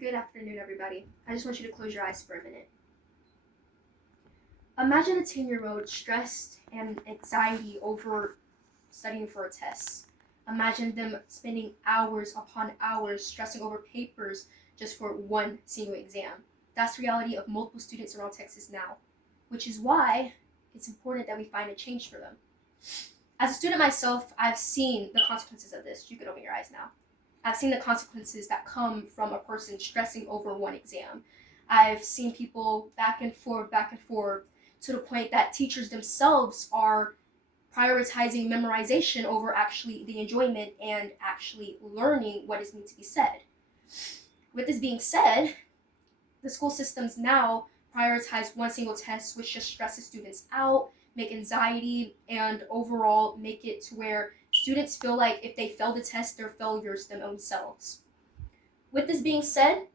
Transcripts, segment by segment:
Good afternoon, everybody. I just want you to close your eyes for a minute. Imagine a 10-year-old stressed and anxiety over studying for a test. Imagine them spending hours upon hours stressing over papers just for one single exam. That's the reality of multiple students around Texas now, which is why it's important that we find a change for them. As a student myself, I've seen the consequences of this. You can open your eyes now. I've seen the consequences that come from a person stressing over one exam. I've seen people back and forth, to the point that teachers themselves are prioritizing memorization over actually the enjoyment and actually learning what is needs to be said. With this being said, the school systems now prioritize one single test, which just stresses students out, make anxiety, and overall make it to where students feel like if they fail the test, they're failures themselves. With this being said,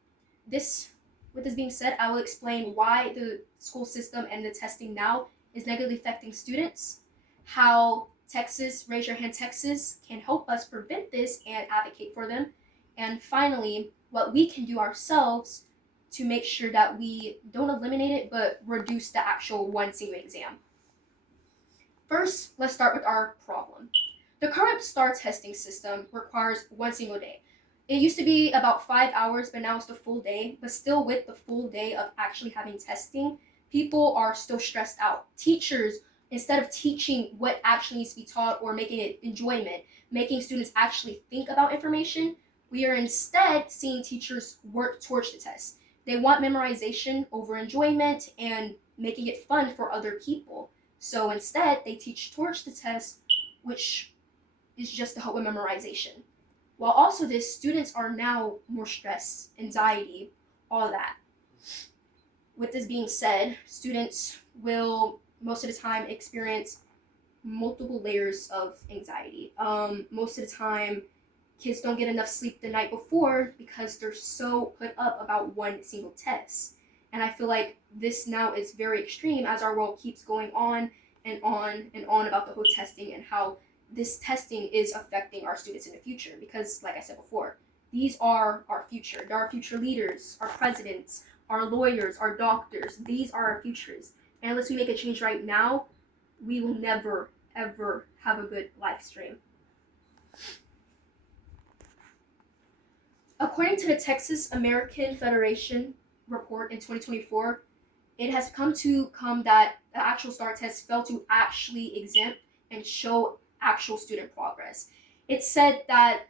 this with this being said, I will explain why the school system and the testing now is negatively affecting students, how Texas, Raise Your Hand Texas, can help us prevent this and advocate for them, and finally, what we can do ourselves to make sure that we don't eliminate it but reduce the actual one single exam. First, let's start with our problem. The current STAR testing system requires one single day. It used to be about 5 hours, but now it's the full day. But still, with the full day of actually having testing, people are still stressed out. Teachers, instead of teaching what actually needs to be taught or making it enjoyment, making students actually think about information, we are instead seeing teachers work towards the test. They want memorization over enjoyment and making it fun for other people. So instead, they teach towards the test, which is just to help with memorization. While also this, students are now more stressed, anxiety, all that. With this being said, students will most of the time experience multiple layers of anxiety. Most of the time, kids don't get enough sleep the night before because they're so put up about one single test. And I feel like this now is very extreme as our world keeps going on and on and on about the whole testing and how this testing is affecting our students in the future. Because, like I said before, these are our future. They're our future leaders, our presidents, our lawyers, our doctors. These are our futures. And unless we make a change right now, we will never, ever have a good life stream. According to the Texas American Federation report in 2024, it has come that the actual STAR test failed to actually exempt and show actual student progress. It said that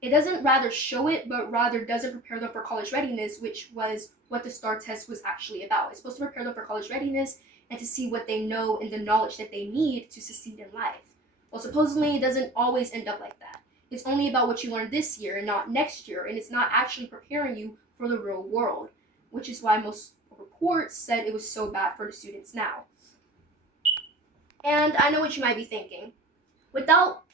it doesn't rather show it, but rather doesn't prepare them for college readiness, which was what the STAR test was actually about. It's supposed to prepare them for college readiness and to see what they know and the knowledge that they need to succeed in life. Well, supposedly it doesn't always end up like that. It's only about what you learned this year and not next year, and it's not actually preparing you for the real world, which is why most reports said it was so bad for the students now. And I know what you might be thinking. Without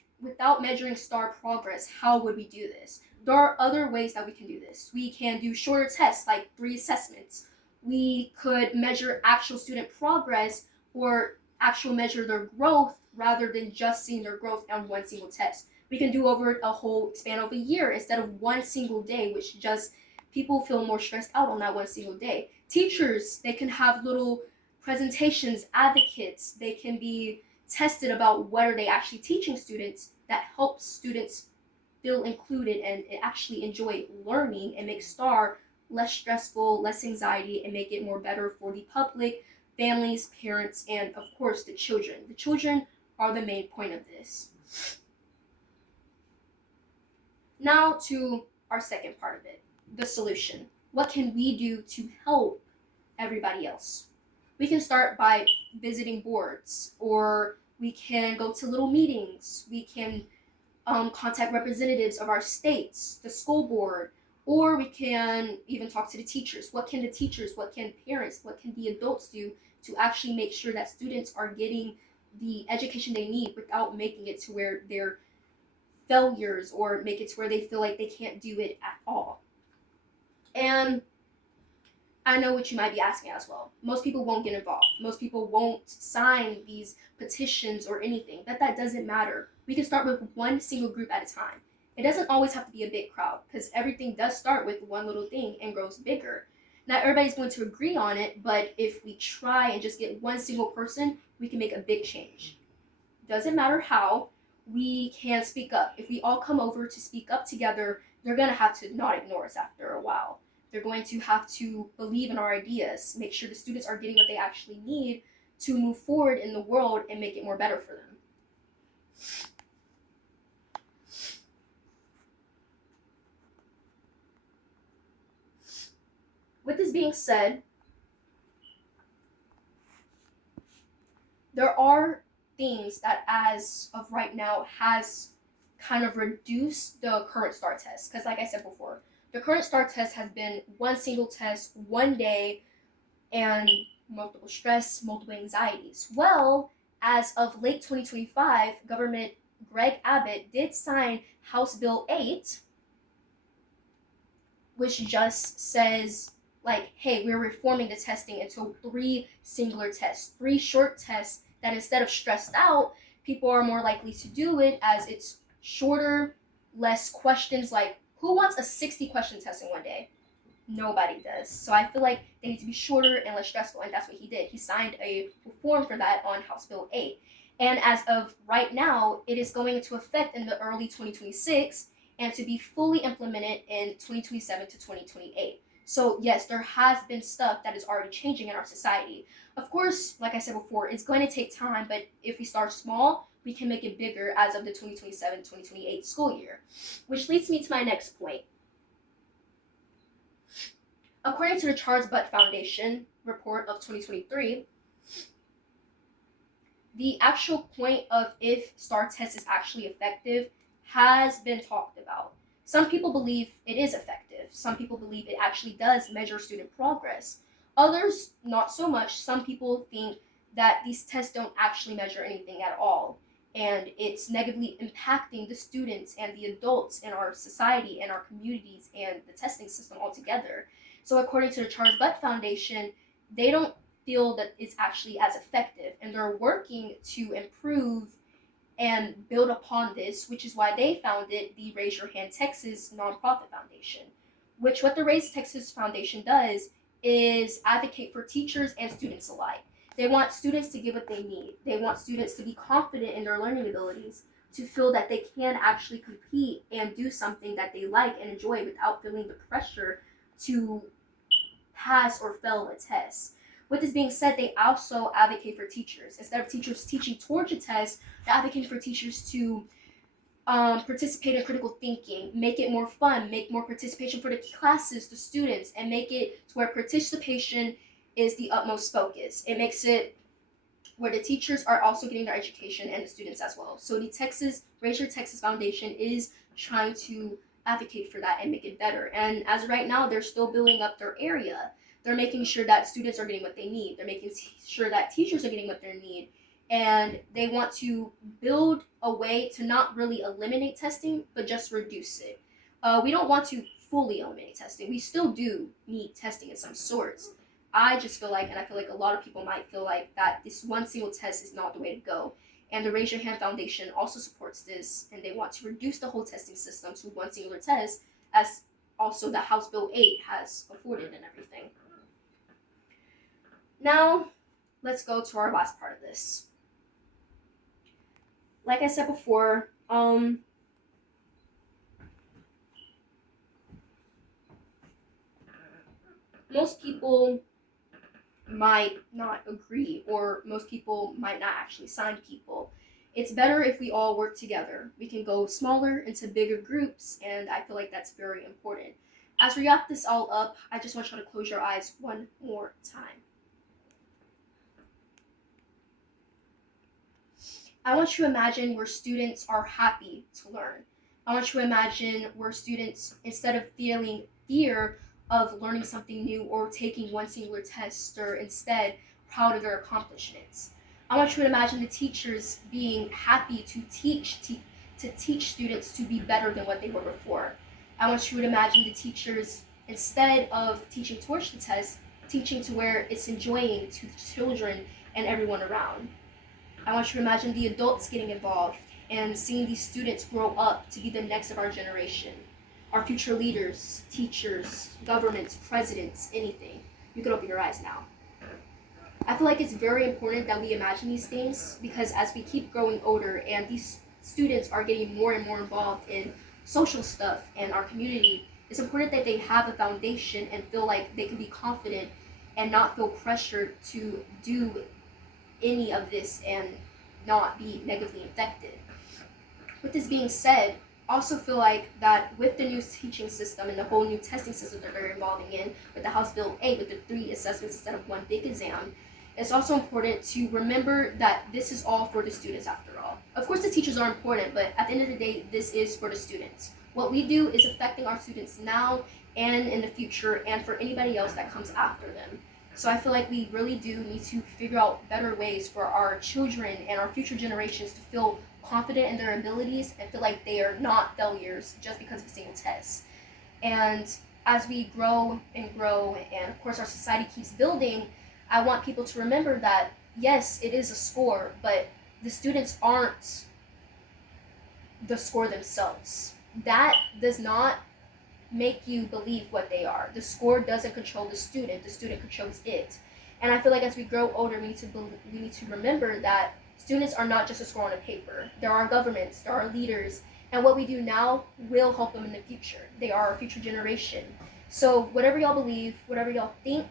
measuring STAR progress, how would we do this? There are other ways that we can do this. We can do shorter tests, like 3 assessments. We could measure actual student progress or actual measure their growth rather than just seeing their growth on one single test. We can do over a whole span of a year instead of one single day, which just people feel more stressed out on that one single day. Teachers, they can have little presentations, advocates, they can be tested about what are they actually teaching students that helps students feel included and actually enjoy learning and make STAR less stressful, less anxiety, and make it more better for the public, families, parents, and of course the children. The children are the main point of this. Now to our second part of it, the solution. What can we do to help everybody else? We can start by visiting boards, or we can go to little meetings. We can contact representatives of our states, the school board, or we can even talk to the teachers. What can the teachers, what can parents, what can the adults do to actually make sure that students are getting the education they need without making it to where they're failures or make it to where they feel like they can't do it at all? And I know what you might be asking as well. Most people won't get involved. Most people won't sign these petitions or anything. That doesn't matter. We can start with one single group at a time. It doesn't always have to be a big crowd because everything does start with one little thing and grows bigger. Not everybody's going to agree on it, but if we try and just get one single person, we can make a big change. Doesn't matter how, we can speak up. If we all come over to speak up together, they're going to have to not ignore us after a while. They're going to have to believe in our ideas, make sure the students are getting what they actually need to move forward in the world and make it more better for them. With this being said, there are things that as of right now has kind of reduced the current STAR test. Because like I said before, the current STAR test has been one single test, one day, and multiple stress, multiple anxieties. Well, as of late 2025, Government Greg Abbott did sign House Bill 8, which just says, like, hey, we're reforming the testing into 3 singular tests, 3 short tests that instead of stressed out, people are more likely to do it as it's shorter, less questions. Like, who wants a 60 question test in one day? Nobody does. So I feel like they need to be shorter and less stressful, and that's what he did. He signed a reform for that on House Bill 8. And as of right now, it is going into effect in the early 2026 and to be fully implemented in 2027 to 2028. So yes, there has been stuff that is already changing in our society. Of course, like I said before, it's going to take time, but if we start small, we can make it bigger as of the 2027-2028 school year. Which leads me to my next point. According to the Charles Butt Foundation report of 2023, the actual point of if STAR test is actually effective has been talked about. Some people believe it is effective. Some people believe it actually does measure student progress. Others, not so much. Some people think that these tests don't actually measure anything at all, and it's negatively impacting the students and the adults in our society and our communities and the testing system altogether. So according to the Charles Butt Foundation, they don't feel that it's actually as effective, and they're working to improve and build upon this, which is why they founded the Raise Your Hand Texas nonprofit foundation. Which what the Raise Texas Foundation does is advocate for teachers and students alike. They want students to get what they need. They want students to be confident in their learning abilities, to feel that they can actually compete and do something that they like and enjoy without feeling the pressure to pass or fail a test. With this being said, they also advocate for teachers. Instead of teachers teaching towards a test, they're advocating for teachers to participate in critical thinking, make it more fun, make more participation for the classes, the students, and make it to where participation is the utmost focus. It makes it where the teachers are also getting their education and the students as well. So the Raise Your Texas Foundation is trying to advocate for that and make it better. And as of right now, they're still building up their area. They're making sure that students are getting what they need. They're making sure that teachers are getting what they need. And they want to build a way to not really eliminate testing, but just reduce it. We don't want to fully eliminate testing. We still do need testing in some sorts. I just feel like, and I feel like a lot of people might feel like that this one single test is not the way to go. And the Raise Your Hand Foundation also supports this, and they want to reduce the whole testing system to one singular test, as also the House Bill 8 has afforded and everything. Now, let's go to our last part of this. Like I said before, most people might not agree, or most people might not actually sign people. It's better if we all work together. We can go smaller into bigger groups, and I feel like that's very important. As we wrap this all up, I just want you to close your eyes one more time. I want you to imagine where students are happy to learn. I want you to imagine where students, instead of feeling fear of learning something new or taking one singular test, are instead proud of their accomplishments. I want you to imagine the teachers being happy to teach students to be better than what they were before. I want you to imagine the teachers, instead of teaching towards the test, teaching to where it's enjoying to the children and everyone around. I want you to imagine the adults getting involved and seeing these students grow up to be the next of our generation, our future leaders, teachers, governments, presidents, anything. You can open your eyes now. I feel like it's very important that we imagine these things, because as we keep growing older and these students are getting more and more involved in social stuff and our community, it's important that they have a foundation and feel like they can be confident and not feel pressured to do any of this and not be negatively affected. With this being said, I also feel like that with the new teaching system and the whole new testing system that they're involving in, with the House Bill 8, with the 3 assessments instead of one big exam, it's also important to remember that this is all for the students after all. Of course, the teachers are important, but at the end of the day, this is for the students. What we do is affecting our students now and in the future, and for anybody else that comes after them. So I feel like we really do need to figure out better ways for our children and our future generations to feel confident in their abilities and feel like they are not failures just because of a single test. And as we grow, and of course our society keeps building, I want people to remember that yes, it is a score, but the students aren't the score themselves. That does not make you believe what they are. The score doesn't control the student controls it. And I feel like as we grow older, we need to remember that students are not just a score on a paper. There are governments, there are leaders, and what we do now will help them in the future. They are our future generation. So whatever y'all believe, whatever y'all think,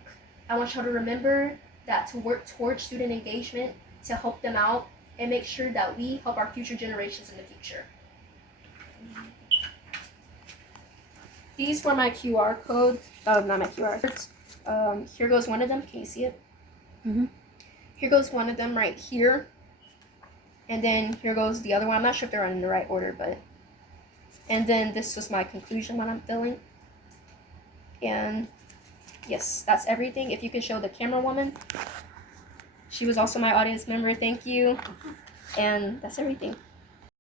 I want y'all to remember that to work towards student engagement, to help them out, and make sure that we help our future generations in the future. These were my QR codes. Not my QR codes. Here goes one of them. Can you see it? Mm-hmm. Here goes one of them right here. And then here goes the other one. I'm not sure if they're in the right order, but. And then this was my conclusion when I'm filling. And yes, that's everything. If you can show the camera woman. She was also my audience member. Thank you. And that's everything.